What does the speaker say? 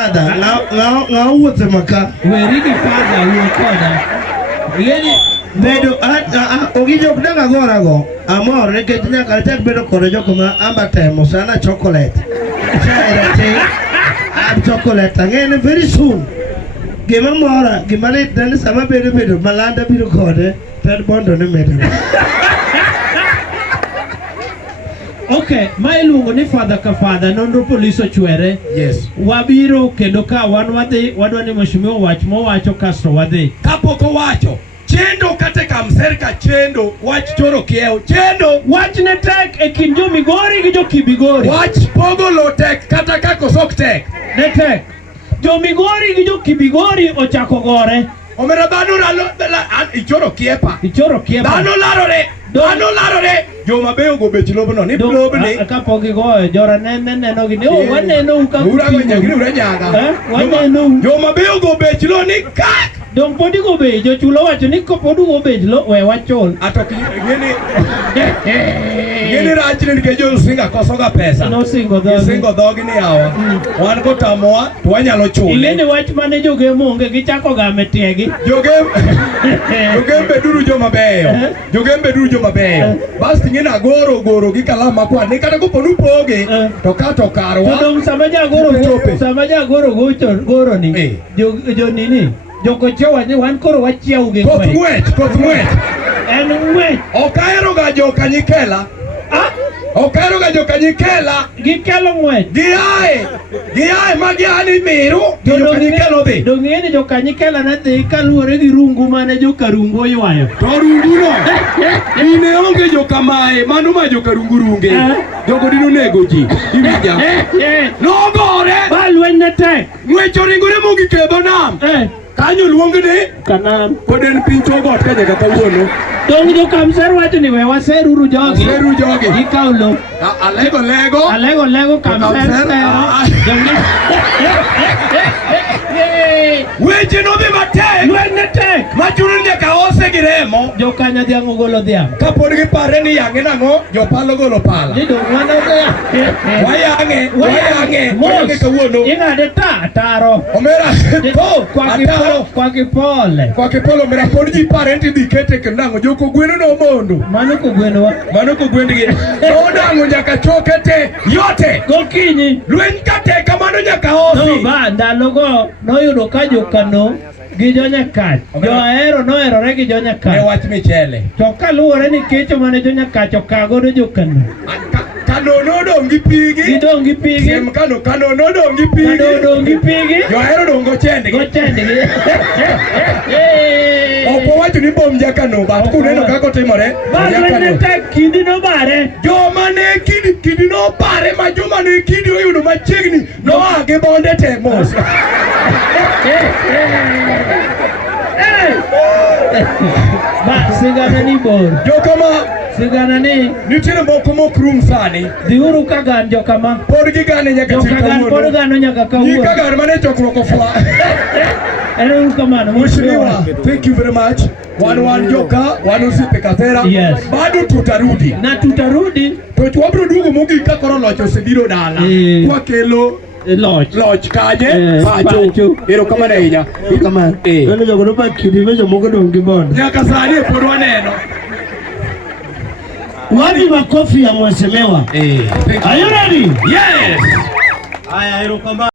Father, ng'ao wuothe maka. Weri gi father wuo koda. Yeni Bedo ogijok daga gora go. Amor nikech nyaka tek bedo kod joko ma amba temo sana chocolate. I'm chocolate again very soon. Gima mora, gima lit dan sama bedo malanda biro kode. Tad bondo ne medo. Okay, ma iluongo ni father ka father nonro police ochwere. Yes. Wabiro kendo ka wadwa ni mheshimiwa wach mowacho kasto wadhi. Kapok owacho chendo kata kamserka chendo wach choro kiew chendo Wach ne tek e kind jo Migori gi jo Kibigori. wach pogo lo tek kata kakosok tek Ne tek. Jo Migori gi jo Kibigori ochako gore. omera dhano ichoro kiepa Ichoro kiepa. dhano larore joma beyo go bech lobno ni lobni kapok igoyo jora neno gi ne waneno u ka urago nyagri ura nyaga waneno joma beyo go bech lo ni kak dong podi go be jo chulo wacho ni kopodu go be lo we wachol atok ngeni rachni nikech jo singa kosoga pesa no singo dhogi ni yawa wan go tamoa to wanyalo chule ingeni wach mane joge monge gichako game tiegi jogembe duru joma beyo bas ting'eni agoro gi kalam makwan ni kata koponu poge to kato karwa to dong sama jagoro goro ni jo nini joko chewa ni wan koro wachiew gi koth ng'wech en ng'wech okahero ga joka nyikela gikelo ng'wech giae ma giani miru joka nyikelo dhi dong ng'eni joka nyikela ne dhi kaluwore gi rungu mane joka rungu oywayo to runguno ine onge joka mae mano ma joka runge jogo dino nego ji iwinja nogore ba lweny ne tek ng'wech oringore mogik e dho nam kanyo luong ni Kanam pod en piny chogot ka nyaka kawuono dong jo Kamser wacho ni we waseruru jogi gikaw lo alego Kamser weche nodhi matek lweny ne tek machuno ni nyaka ose gi remo jo kanya dhiang' ogolo dhiang' kapod gipare ni yang'e nang'o jopalo golo pala ni dong wana wayang'e kawuono ing'ade taro omera kwa kipolo omera pod ji pare ni dhi kete kendo nang'o joko gweno nomondo mano kogwendgi nodang'o nyaka choke te yote gokinyi lweny ka tek kamano nyaka osi ndalogo noyudo ka jokano gi jonyakach johero noherore gi jonyakach e wach michele to kaluwore ni kecho mane jonyakach okagodo jokano kano nodong' gi pigi gidong' gi pigi siem kano nodong' gi pigi johero dong' gochendgi okowacho ni bom jakano bat kuneno kaka otimore jakano kidi nobare joma ne kidi nobare ma joma ne kidi oyudo machiegni noa gi bonde te mos sigana ni bor jokama sigana ni nitiere moko mokrum sani dhiuru ka gan jokama pod gigane nyaka pod gano nyaka kawuono kagar mane chokruok ofla ero kamano mheshimiwa thank you very much wan joka wan osiepe Kathera bado tutarudi to wabiro duogo mogik ka koro loch osebiro dala kwakelo loch kaje pacho erokamano ahinya Neno jogo no pa kidi mejo moko dong' gi bondo nyaka sani pod waneno wapi makofi ya mheshimiwa. Are you ready? Yes. Haya, erokamano.